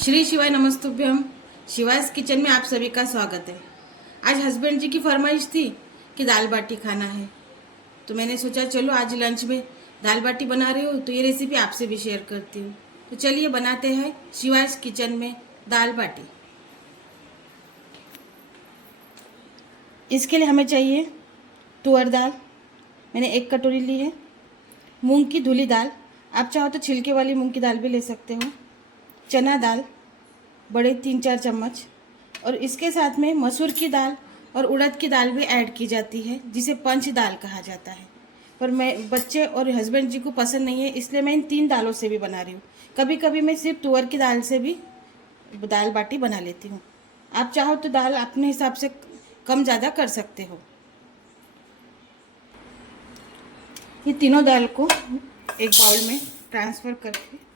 श्री शिवाय नमस्तुभ्यम। शिवायस किचन में आप सभी का स्वागत है। आज हस्बैंड जी की फरमाइश थी कि दाल बाटी खाना है, तो मैंने सोचा चलो आज लंच में दाल बाटी बना रही हूँ तो ये रेसिपी आपसे भी शेयर करती हूँ। तो चलिए बनाते हैं शिवायस किचन में दाल बाटी। इसके लिए हमें चाहिए तुअर दाल, मैंने 1 कटोरी ली है। मूंग की धुली दाल, आप चाहो तो छिलके वाली मूंग की दाल भी ले सकते हो। चना दाल बड़े 3-4 चम्मच, और इसके साथ में मसूर की दाल और उड़द की दाल भी ऐड की जाती है, जिसे पंच दाल कहा जाता है। पर मैं बच्चे और हस्बैंड जी को पसंद नहीं है, इसलिए मैं इन 3 दालों से भी बना रही हूँ। कभी कभी मैं सिर्फ तुअर की दाल से भी दाल बाटी बना लेती हूँ। आप चाहो तो दाल अपने हिसाब से कम ज़्यादा कर सकते हो। ये तीनों दाल को एक बाउल में ट्रांसफ़र करके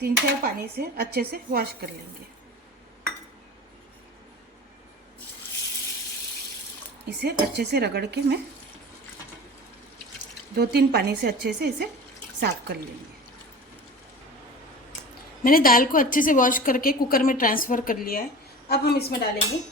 3-4 पानी से अच्छे से वॉश कर लेंगे। इसे अच्छे से रगड़ के मैं 2-3 पानी से अच्छे से इसे साफ कर लेंगे। मैंने दाल को अच्छे से वॉश करके कुकर में ट्रांसफ़र कर लिया है। अब हम इसमें डालेंगे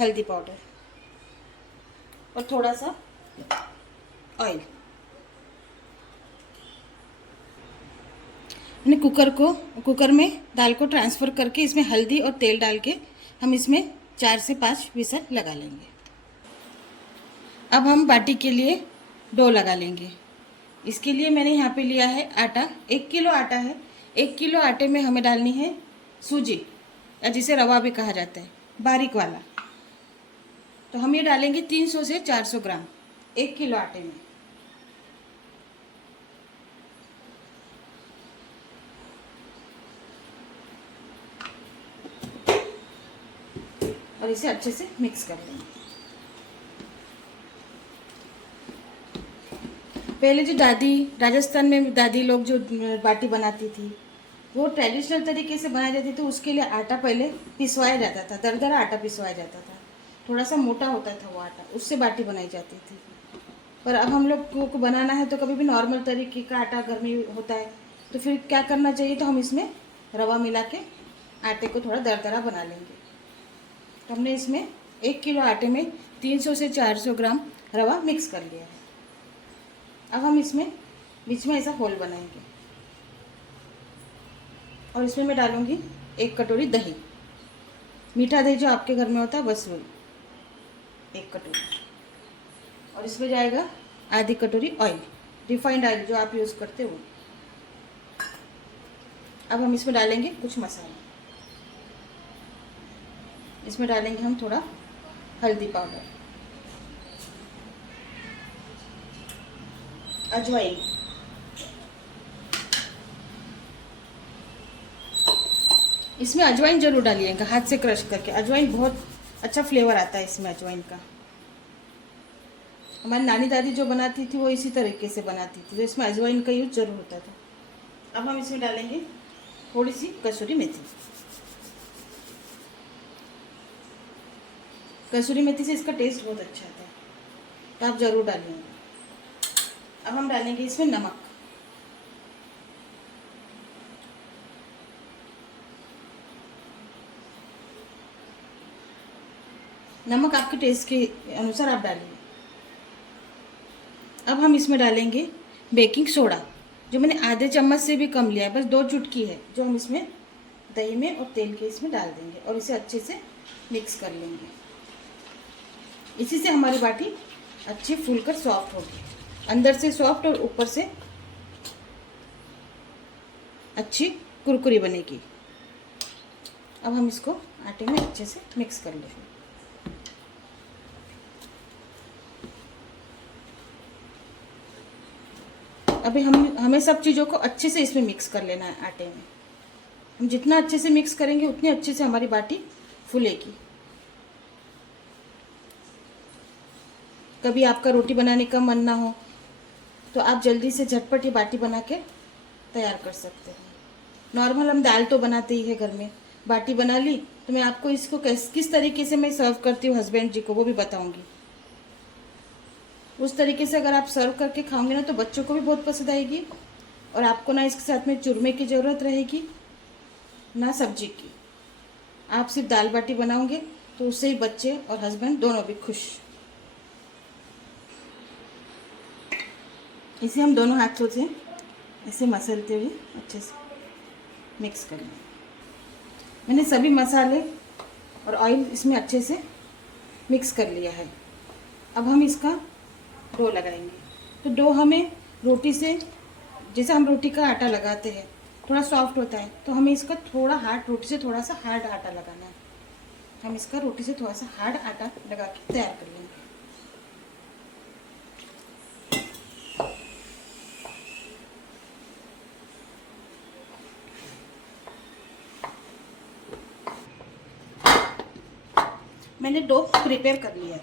हल्दी पाउडर और थोड़ा सा ऑयल। मैंने कुकर में दाल को ट्रांसफ़र करके इसमें हल्दी और तेल डाल के हम इसमें 4 से 5 विसल लगा लेंगे। अब हम बाटी के लिए डो लगा लेंगे। इसके लिए मैंने यहाँ पे लिया है आटा, 1 किलो आटा है। 1 किलो आटे में हमें डालनी है सूजी, या जिसे रवा भी कहा जाता है, बारीक वाला। तो हम ये डालेंगे 300 से 400 ग्राम 1 किलो आटे में। और इसे अच्छे से मिक्स कर लेंगे। पहले जो राजस्थान में दादी लोग जो बाटी बनाती थी, वो ट्रेडिशनल तरीके से बनाई जाती थी। तो उसके लिए आटा पहले पिसवाया जाता था, दरदरा आटा पिसवाया जाता था, थोड़ा सा मोटा होता था वो आटा, उससे बाटी बनाई जाती थी। पर अब हम लोग को बनाना है तो कभी भी नॉर्मल तरीके का आटा घर में होता है, तो फिर क्या करना चाहिए, तो हम इसमें रवा मिला के आटे को थोड़ा दरदरा बना लेंगे। तो हमने इसमें 1 किलो आटे में 300 से 400 ग्राम रवा मिक्स कर लिया है। अब हम इसमें बीच में ऐसा होल बनाएंगे और इसमें मैं डालूंगी 1 कटोरी दही, मीठा दही जो आपके घर में होता है बस वही 1 कटोरी। और इसमें जाएगा आधी कटोरी ऑयल, रिफाइंड ऑयल जो आप यूज़ करते हो। अब हम इसमें डालेंगे कुछ मसाला। इसमें डालेंगे हम थोड़ा हल्दी पाउडर, अजवाइन, इसमें अजवाइन जरूर डालिएगा, हाथ से क्रश करके। अजवाइन बहुत अच्छा फ्लेवर आता है इसमें अजवाइन का। हमारी नानी दादी जो बनाती थी वो इसी तरीके से बनाती थी, तो इसमें अजवाइन का यूज जरूर होता था। अब हम इसमें डालेंगे थोड़ी सी कसूरी मेथी। कसूरी मेथी से इसका टेस्ट बहुत अच्छा आता है, तो आप ज़रूर डालिएगा। अब हम डालेंगे इसमें नमक, नमक आपके टेस्ट के अनुसार आप डालिए। अब हम इसमें डालेंगे बेकिंग सोडा, जो मैंने आधे चम्मच से भी कम लिया है, बस 2 चुटकी है, जो हम इसमें दही में और तेल के इसमें डाल देंगे और इसे अच्छे से मिक्स कर लेंगे। इसी से हमारी बाटी अच्छी फूलकर सॉफ्ट होगी, अंदर से सॉफ्ट और ऊपर से अच्छी कुरकुरी बनेगी। अब हम इसको आटे में अच्छे से मिक्स कर लेंगे। अभी हमें सब चीज़ों को अच्छे से इसमें मिक्स कर लेना है आटे में। हम जितना अच्छे से मिक्स करेंगे उतनी अच्छे से हमारी बाटी फूलेगी। कभी आपका रोटी बनाने का मन ना हो तो आप जल्दी से झटपट ये बाटी बना के तैयार कर सकते हैं। नॉर्मल हम दाल तो बनाते ही है घर में, बाटी बना ली तो मैं आपको इसको किस तरीके से मैं सर्व करती हूँ हस्बैंड जी को, वो भी बताऊंगी। उस तरीके से अगर आप सर्व करके खाओगे ना तो बच्चों को भी बहुत पसंद आएगी और आपको ना इसके साथ में चूरमे की ज़रूरत रहेगी ना सब्जी की। आप सिर्फ दाल बाटी बनाओगे तो उससे ही बच्चे और हस्बैंड दोनों भी खुश। इसे हम दोनों हाथों से ऐसे मसलते हुए अच्छे से मिक्स कर लेंगे। मैंने सभी मसाले और ऑयल इसमें अच्छे से मिक्स कर लिया है। अब हम इसका डो लगाएंगे। तो डो हमें रोटी से, जैसे हम रोटी का आटा लगाते हैं, थोड़ा सॉफ्ट होता है, तो हमें इसका थोड़ा हार्ड, रोटी से थोड़ा सा हार्ड आटा लगाना है। हम इसका रोटी से थोड़ा सा हार्ड आटा लगा के तैयार कर लेंगे। मैंने डो प्रिपेयर कर लिया है।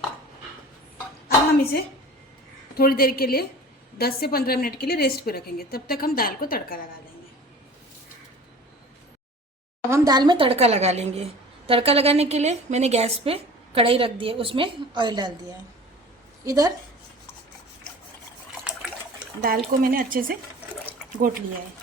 अब हम इसे थोड़ी देर के लिए 10 से 15 मिनट के लिए रेस्ट पे रखेंगे। तब तक हम दाल को तड़का लगा लेंगे। अब हम दाल में तड़का लगा लेंगे। तड़का लगाने के लिए मैंने गैस पे कढ़ाई रख दी है, उसमें ऑयल डाल दिया है। इधर दाल को मैंने अच्छे से घोट लिया है।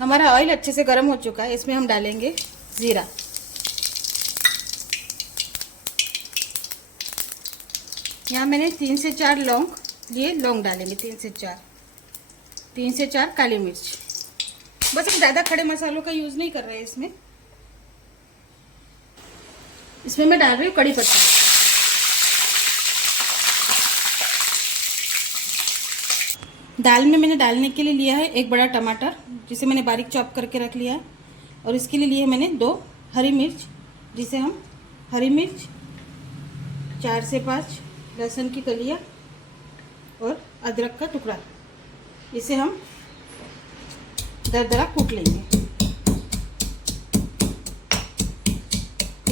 हमारा ऑयल अच्छे से गर्म हो चुका है। इसमें हम डालेंगे ज़ीरा। यहाँ मैंने 3 से 4 लौंग लिए, लौंग डालेंगे 3 से 4 काली मिर्च। बस हम ज़्यादा खड़े मसालों का यूज़ नहीं कर रहे हैं इसमें। इसमें मैं डाल रही हूँ कड़ी पत्ता। दाल में मैंने डालने के लिए लिया है 1 बड़ा टमाटर, जिसे मैंने बारीक चॉप करके रख लिया है। और इसके लिए लिए मैंने 2 हरी मिर्च, जिसे हम हरी मिर्च, 4 से 5 लहसुन की कलियाँ और अदरक का टुकड़ा, इसे हम दरदरा कूट लेंगे।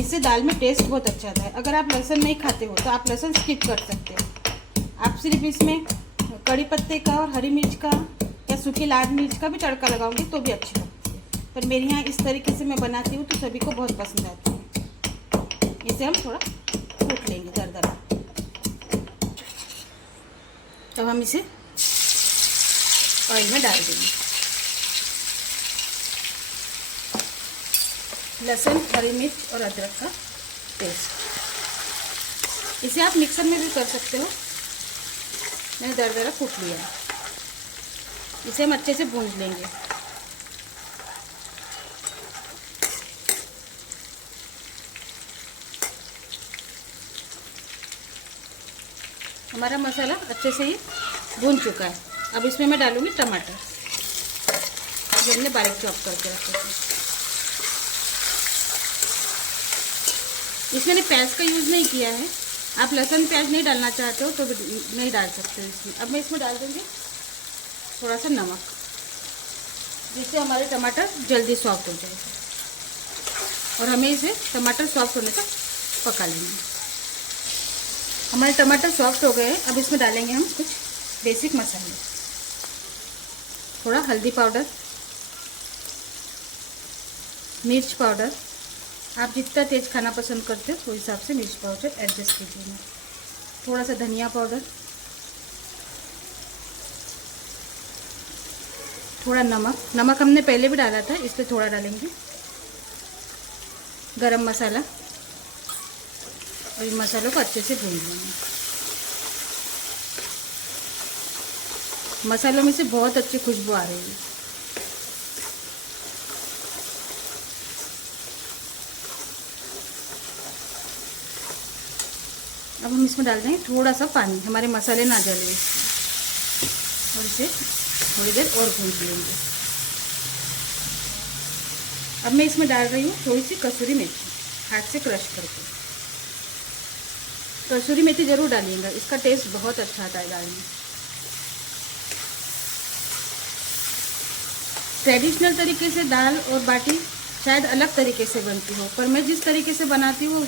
इससे दाल में टेस्ट बहुत अच्छा आता है। अगर आप लहसुन नहीं खाते हो तो आप लहसुन स्किप कर सकते हो। आप सिर्फ इसमें कड़ी पत्ते का और हरी मिर्च का या सूखी लाल मिर्च का भी तड़का लगाओगे तो भी अच्छी लगती है। पर मेरे यहाँ इस तरीके से मैं बनाती हूँ तो सभी को बहुत पसंद आती है। इसे हम थोड़ा कूट लेंगे दरदरा। तब हम इसे ऑयल में डाल देंगे। लहसुन, हरी मिर्च और अदरक का पेस्ट, इसे आप मिक्सर में भी कर सकते हो। मैंने दरदरा कूट लिया है। इसे हम अच्छे से भून लेंगे। हमारा मसाला अच्छे से ही भून चुका है। अब इसमें मैं डालूंगी टमाटर, जो हमने बारीक चॉप करके रखे थे। इसमें मैंने प्याज का यूज़ नहीं किया है। आप लहसुन प्याज नहीं डालना चाहते हो तो भी नहीं डाल सकते हो इसमें। अब मैं इसमें डाल दूँगी थोड़ा सा नमक, जिससे हमारे टमाटर जल्दी सॉफ्ट हो जाएगा। और हमें इसे टमाटर सॉफ्ट होने तक पका लेंगे। हमारे टमाटर सॉफ्ट हो गए हैं। अब इसमें डालेंगे हम कुछ बेसिक मसाले। थोड़ा हल्दी पाउडर, मिर्च पाउडर, आप जितना तेज खाना पसंद करते हो उस हिसाब से मिर्च पाउडर एडजस्ट कीजिएगा। थोड़ा सा धनिया पाउडर, थोड़ा नमक हमने पहले भी डाला था, इसलिए थोड़ा डालेंगे। गरम मसाला, और इन मसालों को अच्छे से भून लेंगे। मसालों में से बहुत अच्छी खुशबू आ रही है। अब हम इसमें डाल देंगे थोड़ा सा पानी, हमारे मसाले ना जले इसमें। और इसे थोड़ी देर और भून लेंगे। अब मैं इसमें डाल रही हूँ थोड़ी सी कसूरी मेथी, हाथ से क्रश करके। कसूरी मेथी ज़रूर डालिएगा, इसका टेस्ट बहुत अच्छा आता है दाल में। ट्रेडिशनल तरीके से दाल और बाटी शायद अलग तरीके से बनती हो, पर मैं जिस तरीके से बनाती हूँ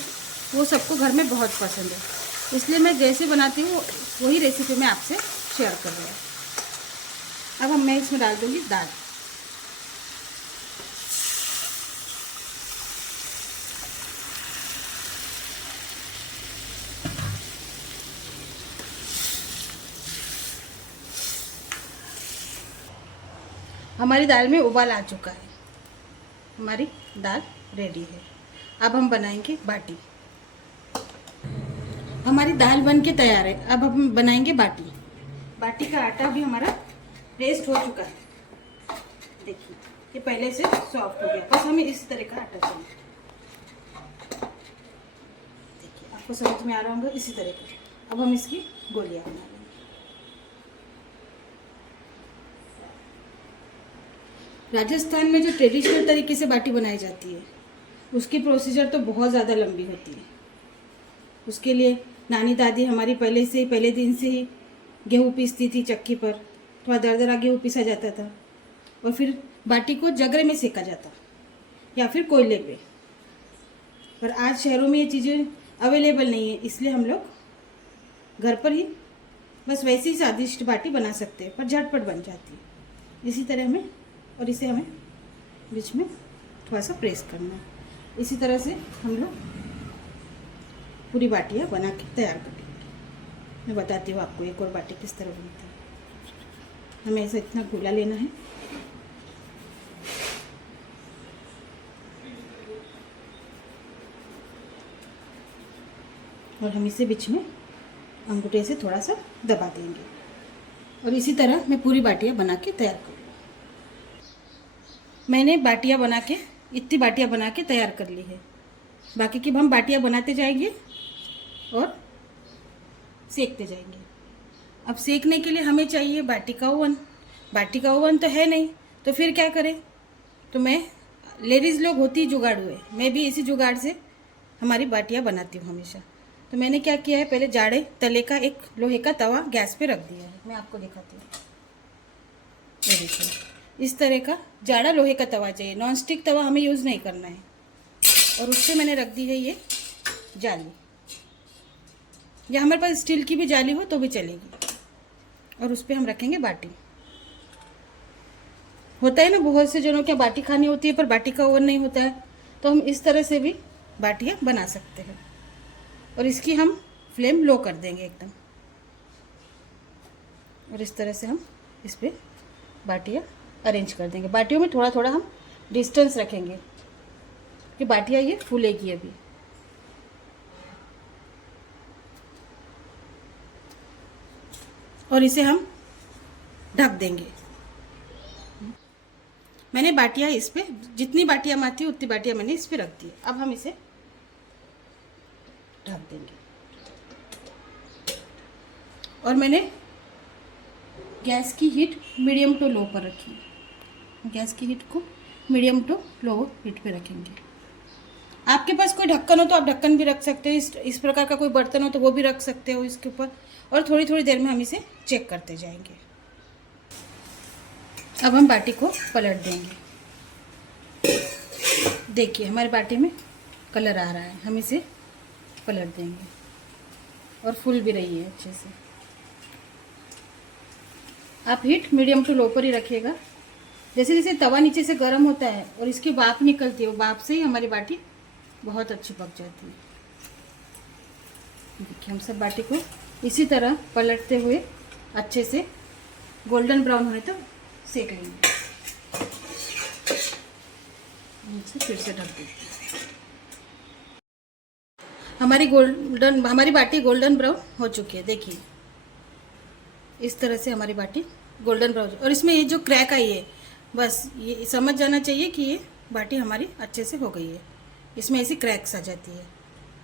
वो सबको घर में बहुत पसंद है। इसलिए मैं जैसे बनाती हूँ वही रेसिपी मैं आपसे शेयर कर रही हूँ। अब मैं इसमें डाल दूँगी दाल। हमारी दाल में उबाल आ चुका है, हमारी दाल रेडी है। अब हम बनाएंगे बाटी। हमारी दाल बन के तैयार है, अब हम बनाएंगे बाटी। बाटी का आटा भी हमारा पेस्ट हो चुका है। देखिए ये पहले से सॉफ्ट हो गया, बस हमें इस तरह का आटा चाहिए। देखिए आपको समझ में आ रहा होगा, इसी तरह का। अब हम इसकी गोलियां बना लेंगे। राजस्थान में जो ट्रेडिशनल तरीके से बाटी बनाई जाती है उसकी प्रोसीजर तो बहुत ज़्यादा लंबी होती है। उसके लिए नानी दादी हमारी पहले दिन से ही गेहूँ पीसती थी चक्की पर, थोड़ा दरदरा गेहूँ पीसा जाता था और फिर बाटी को जगरे में सेका जाता या फिर कोयले पे। पर आज शहरों में ये चीज़ें अवेलेबल नहीं है, इसलिए हम लोग घर पर ही बस वैसी ही स्वादिष्ट बाटी बना सकते हैं, पर झटपट बन जाती है। इसी तरह हमें और इसे हमें बीच में थोड़ा सा प्रेस करना है। इसी तरह से हम लोग पूरी बाटियाँ बना के तैयार कर लेंगे। मैं बताती हूँ आपको एक और बाटी किस तरह बनती है। हमें ऐसा इतना गोला लेना है, और हम इसे बीच में अंगूठे से थोड़ा सा दबा देंगे। और इसी तरह मैं पूरी बाटियाँ बना के तैयार करूँगी। मैंने बाटियाँ बना के इतनी बाटियाँ बना के तैयार कर ली है। बाकी की हम बाटियाँ बनाते जाएंगे और सेकते जाएंगे। अब सेकने के लिए हमें चाहिए बाटी का ओवन। बाटी का ओवन तो है नहीं, तो फिर क्या करें। तो मैं लेडीज़ लोग होती जुगाड़ू है, मैं भी इसी जुगाड़ से हमारी बाटियाँ बनाती हूँ हमेशा। तो मैंने क्या किया है, पहले जाड़े तले का एक लोहे का तवा गैस पे रख दिया है। मैं आपको दिखाती हूँ। ये देखिए इस तरह का जाड़ा लोहे का तवा चाहिए, नॉन स्टिक तवा हमें यूज़ नहीं करना है। और उससे मैंने रख दी है ये जाली, या हमारे पास स्टील की भी जाली हो तो भी चलेगी। और उस पर हम रखेंगे बाटी। होता है ना बहुत से जनों क्या बाटी खानी होती है पर बाटी का ओवन नहीं होता है, तो हम इस तरह से भी बाटियाँ बना सकते हैं। और इसकी हम फ्लेम लो कर देंगे एकदम, और इस तरह से हम इस पर बाटियाँ अरेंज कर देंगे। बाटियों में थोड़ा थोड़ा हम डिस्टेंस रखेंगे कि बाटियाँ ये फूलेगी अभी। और इसे हम ढक देंगे। मैंने बाटियाँ इस पे जितनी बाटियाँ आती है उतनी बाटियाँ मैंने इस पे रख दी। अब हम इसे ढक देंगे। और मैंने गैस की हीट मीडियम टू लो पर रखी है। गैस की हीट को मीडियम टू लो हीट पे रखेंगे। आपके पास कोई ढक्कन हो तो आप ढक्कन भी रख सकते हो, इस प्रकार का कोई बर्तन हो तो वो भी रख सकते हो इसके ऊपर। और थोड़ी थोड़ी देर में हम इसे चेक करते जाएंगे। अब हम बाटी को पलट देंगे। देखिए हमारी बाटी में कलर आ रहा है, हम इसे पलट देंगे। और फूल भी रही है अच्छे से। आप हीट मीडियम टू लो पर ही रखिएगा। जैसे जैसे तवा नीचे से गर्म होता है और इसकी भाप निकलती है, वो भाप से ही हमारी बाटी बहुत अच्छी पक जाती है। देखिए हम सब बाटी को इसी तरह पलटते हुए अच्छे से गोल्डन ब्राउन होने तक सेक लेंगे। इसे फिर से ढक देते हैं। हमारी बाटी गोल्डन ब्राउन हो चुकी है। देखिए इस तरह से हमारी बाटी गोल्डन ब्राउन। और इसमें ये जो क्रैक आई है, बस ये समझ जाना चाहिए कि ये बाटी हमारी अच्छे से हो गई है। इसमें ऐसी क्रैक्स आ जाती है।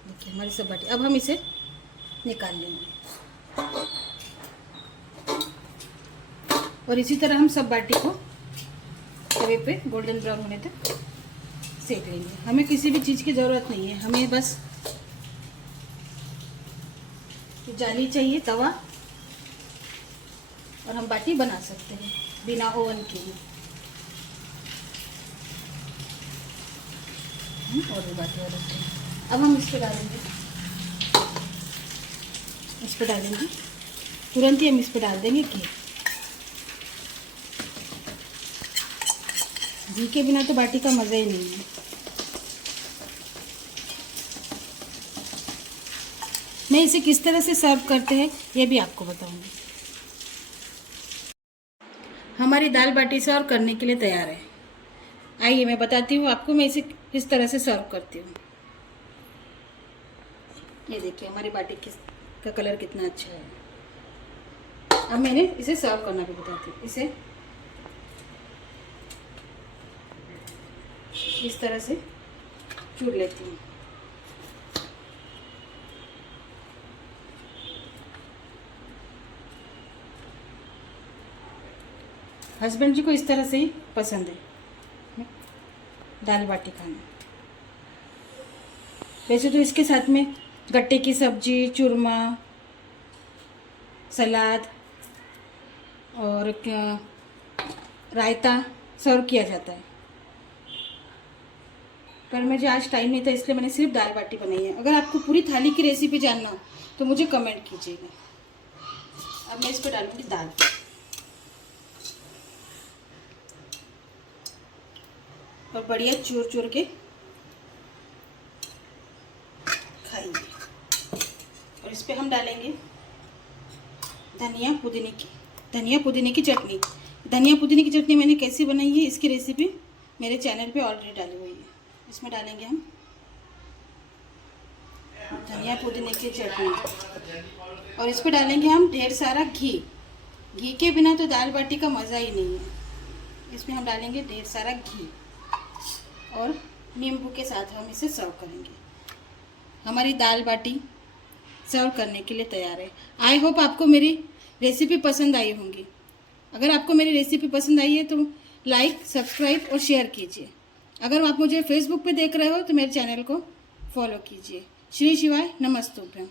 देखिए हमारी सब बाटी। अब हम इसे निकाल लेंगे। और इसी तरह हम सब बाटी को तवे पे गोल्डन ब्राउन होने तक सेक लेंगे। हमें किसी भी चीज़ की ज़रूरत नहीं है, हमें बस जाली चाहिए, तवा, और हम बाटी बना सकते हैं बिना ओवन के ही। और भी बाटी रखते हैं। अब हम इस पर डालेंगे, तुरंत ही हम इस पर डाल देंगे घी। घी के बिना तो बाटी का मज़ा ही नहीं है। मैं इसे किस तरह से सर्व करते हैं ये भी आपको बताऊंगी। हमारी दाल बाटी सर्व करने के लिए तैयार है। आइए मैं बताती हूँ आपको, मैं इसे किस तरह से सर्व करती हूँ। ये देखिए हमारी बाटी का कलर कितना अच्छा है। अब मैंने इसे सर्व करना भी बताती हूँ। इसे इस तरह से चूर लेती हूँ। हस्बैंड जी को इस तरह से ही पसंद है दाल बाटी खाना। वैसे तो इसके साथ में गट्टे की सब्जी, चूरमा, सलाद और रायता सर्व किया जाता है, पर मुझे आज टाइम नहीं था इसलिए मैंने सिर्फ दाल बाटी बनाई है। अगर आपको पूरी थाली की रेसिपी जानना हो तो मुझे कमेंट कीजिएगा। अब मैं इस पर डालूंगी दाल। और बढ़िया चूर चूर के खाएंगे। और इस पे हम डालेंगे धनिया पुदीने की चटनी। धनिया पुदीने की चटनी मैंने कैसी बनाई है इसकी रेसिपी मेरे चैनल पे ऑलरेडी डाली हुई है। इसमें डालेंगे हम धनिया पुदीने की चटनी और इस पे डालेंगे हम ढेर सारा घी। घी के बिना तो दाल बाटी का मज़ा ही नहीं है। इसमें हम डालेंगे ढेर सारा घी और नींबू के साथ हम इसे सर्व करेंगे। हमारी दाल बाटी सर्व करने के लिए तैयार है। आई होप आपको मेरी रेसिपी पसंद आई होंगी। अगर आपको मेरी रेसिपी पसंद आई है तो लाइक, सब्सक्राइब और शेयर कीजिए। अगर आप मुझे फेसबुक पे देख रहे हो तो मेरे चैनल को फॉलो कीजिए। श्री शिवाय नमस्तुभ्यम।